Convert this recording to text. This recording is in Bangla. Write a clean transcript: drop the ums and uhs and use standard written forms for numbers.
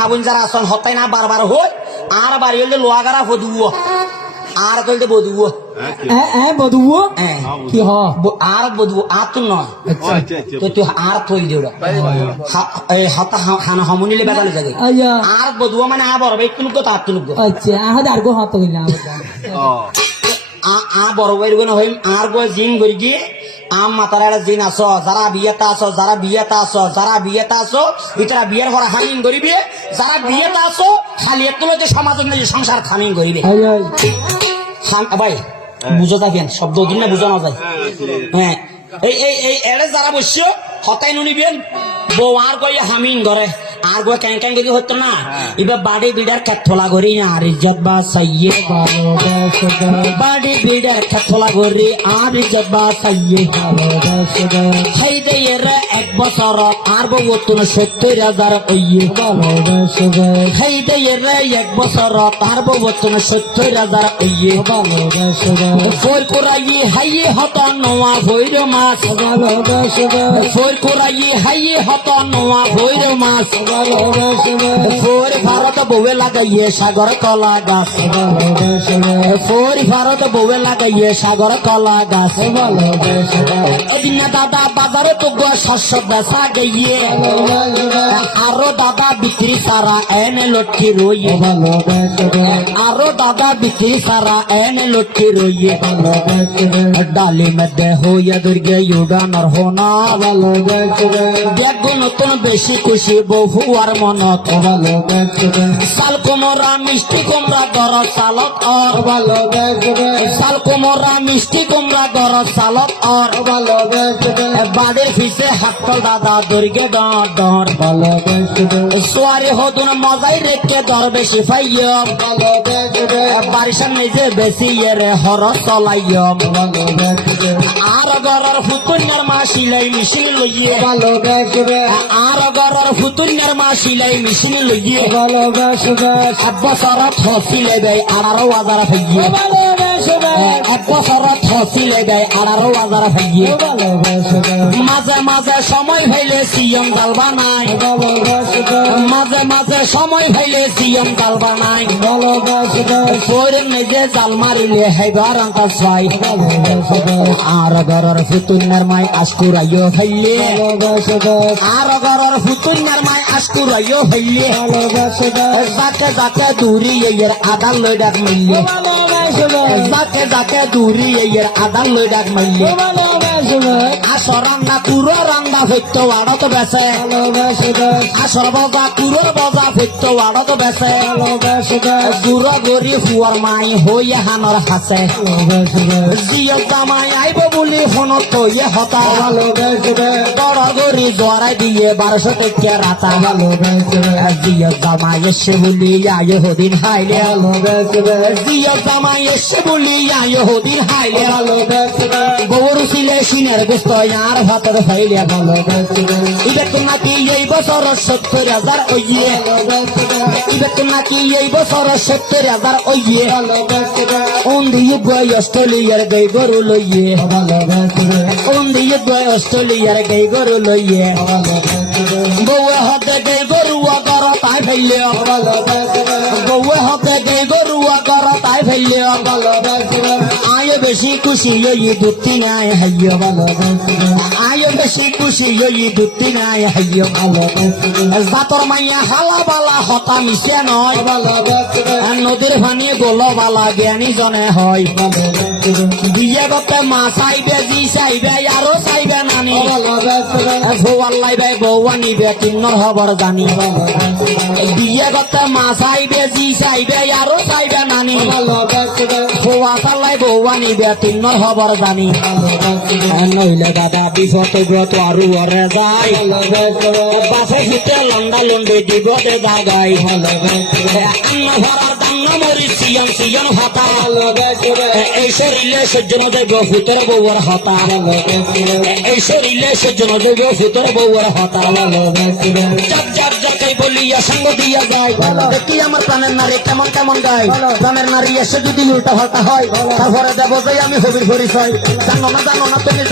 মাবুন যারা আসন হতাই না বারবার হই আর বাড়ি হইলে লোয়াগারা ফদুও আর কইতে বদুও বধুও কি হ আর বদুও আর তো নয় তো তুই আর থই দিও এই হতা খানা হমনিলে বেদালে যাবে আইয়া আর বদুও মানে আ বড় একটু লোক তো আর তো লোক আচ্ছা আহাদ আর গো হাত কইলা আ বড় বাইর গো না হই আর গো জিন গরি গিয়ে আম মাতার একটা জিন আসো যারা বিয়েতে আসো যারা বিয়েতে আসো যারা বিয়েতে আসো ইতারা বিয়ের ঘরে হামিং করিবে যারা বিয়েতে আসো খালি একটু লোকে সমাজের নিজে সংসার খামিং করিবে ভাই বুঝো থাকেন শব্দ দিন না বুঝানো যায় হ্যাঁ এই এই এই এড়ে যারা বসছো হতাই নুনিবেন বউ আর কই হামিং করে আর গো ক্যাং ক্যাং যদি হতো না এবার বাড়ি বিড়ার খেতলা করি না আর ইজ্জত বা সাইয়ে বাড়ি বিড়ার খেতলা করি আর ইজ্জত বা সাইয়ে খাই দিয়ে এক বছর আর বউ তুমি 70,000 কইয়ে খাই দিয়ে এক বছর আর বউ তুমি 70,000 কইয়ে ফোর করাই হাইয়ে হত নোয়া ভৈর মাছ ফোর করাই হাইয়ে হত নোয়া ভৈর মাছ ফোর ভারত বউয়ে লাগাইয়ে সাগর কলা গাছ ফোর ভারত বউয়ে লাগাইয়ে সাগর কলা গাছ এদিন দাদা বাজারে তো শস্য বেচা গিয়ে আরো দাদা বিক্রি সারা এনে লটকি রইয়ে আরো দাদা বিক্রি সারা এনে লটকি রইয়ে ডালি মধ্যে হইয়া দুর্গে ইউডানর হোনা দেখো নতুন বেশি খুশি বহু আর মনত সাল কোমরা মিষ্টি কুমড়া গর চালক অর সাল কোমরা মিষ্টি কুমড়া গর চালক অর বাড়ির ফিসে হাতল দাদা দুর্গে দর সোয়ারি হতুন মজাই রেখে দর বেশি পাইয়ম বারিশান নিজে বেশি এরে হর চলাইয়ম আর গরর ফুতুনের মা সিলাই মিশিং লইয়ে আর গরর ফুতুনের মা সিলাই মিশিং লইয়ে এক বছরত হসিলে দেয় 18,000 ভাইয়ে এক বছরত হসিলে দেয় 18,000 ভাইয়ে মাঝে মাঝে সময় হইলে সিএম ডাল বানাই মাঝে মাঝে সময় হইলে সিএম ডাল বানাই ফোরে নিজে জাল মারিলে হেবার আঙ্কা চাই আর গরর ফুতুনের মাই আস্কুরাইও হইলে আর গরর ফুতুনের মাই আস্কুরাইও হইলে যাকে যাকে দূরি এর আদাল লই ডাক মিললে যাকে যাকে দূরি এর আদাল লই ডাক মিললে আসর রান্না কুরো রান্না ফেত্ত আড়ত বেছে আসর বজা কুরোর বজা ফেত্ত আড়ত বেছে গুড়ো গরি ফুয়ার মাই হইয়ে হানর হাসে জিয় জামাই আইব বলি ফোন তৈয়ে হতা বড় গরি জড়াই দিয়ে 1200 টাকা রাতা জিয় জামাই এসে বলি আয় হদিন হাইলে জিয় জামাই এসে বলি আয় হদিন হাইলে গরু ছিলে সিনের গোস্ত আর ভাতের ফাইলে ইবে তো নাকি এই বছর 70,000 ওইয়ে ইবে তো নাকি এই বছর 70,000 ওইয়ে ওন্দিয়ে বয় অস্ট্রেলিয়ার গাই গরু লইয়ে ওন্দিয়ে বয় অস্ট্রেলিয়ার গাই গরু লইয়ে বউয়ে হতে গাই গরু আগর তাই ফেললে বউয়ে হতে গাই গরু আগর তাই ফেললে আয় বেশি খুশি ওই দুটি নাই হাইয় আয় বেশি খুশি ওই দুটি নাই হাইয় জাতর মাইয়া হালা বালা হতা মিশে নয় নদীর পানি গোল বালা জ্ঞানী জনে হয় বিয়ে গতে মা চাইবে জি চাইবে আরো চাইবে নানি ভোয়াল লাইবে বউ আনিবে কিন্নর খবর জানি বিয়ে গতে মা চাইবে জি চাইবে আরো চাইবে নানি ভোয়া চালাই বউ আনিবে কিন্নর খবর জানি নইলে দাদা বিপদে ব্রত আৰু অরে যায় বাসে হিতে লন্ডা লন্ডে দিব দে দাগাই আন্ন ভরার দান্ন মরি সিয়ন সিয়ন হতা এই শরীরে সজ্জন দেব ফুতর বউর হতা এই শরীরে সজ্জন দেব ফুতর বউর হতা জব জব জকাই বলিয়া সঙ্গ দিয়া যায় দেখি আমার প্রাণের নারী কেমন কেমন গায় প্রাণের নারী এসে যদি উল্টা হতা হয় তারপরে দেব যাই আমি হবির পরিচয় জানো না তুমি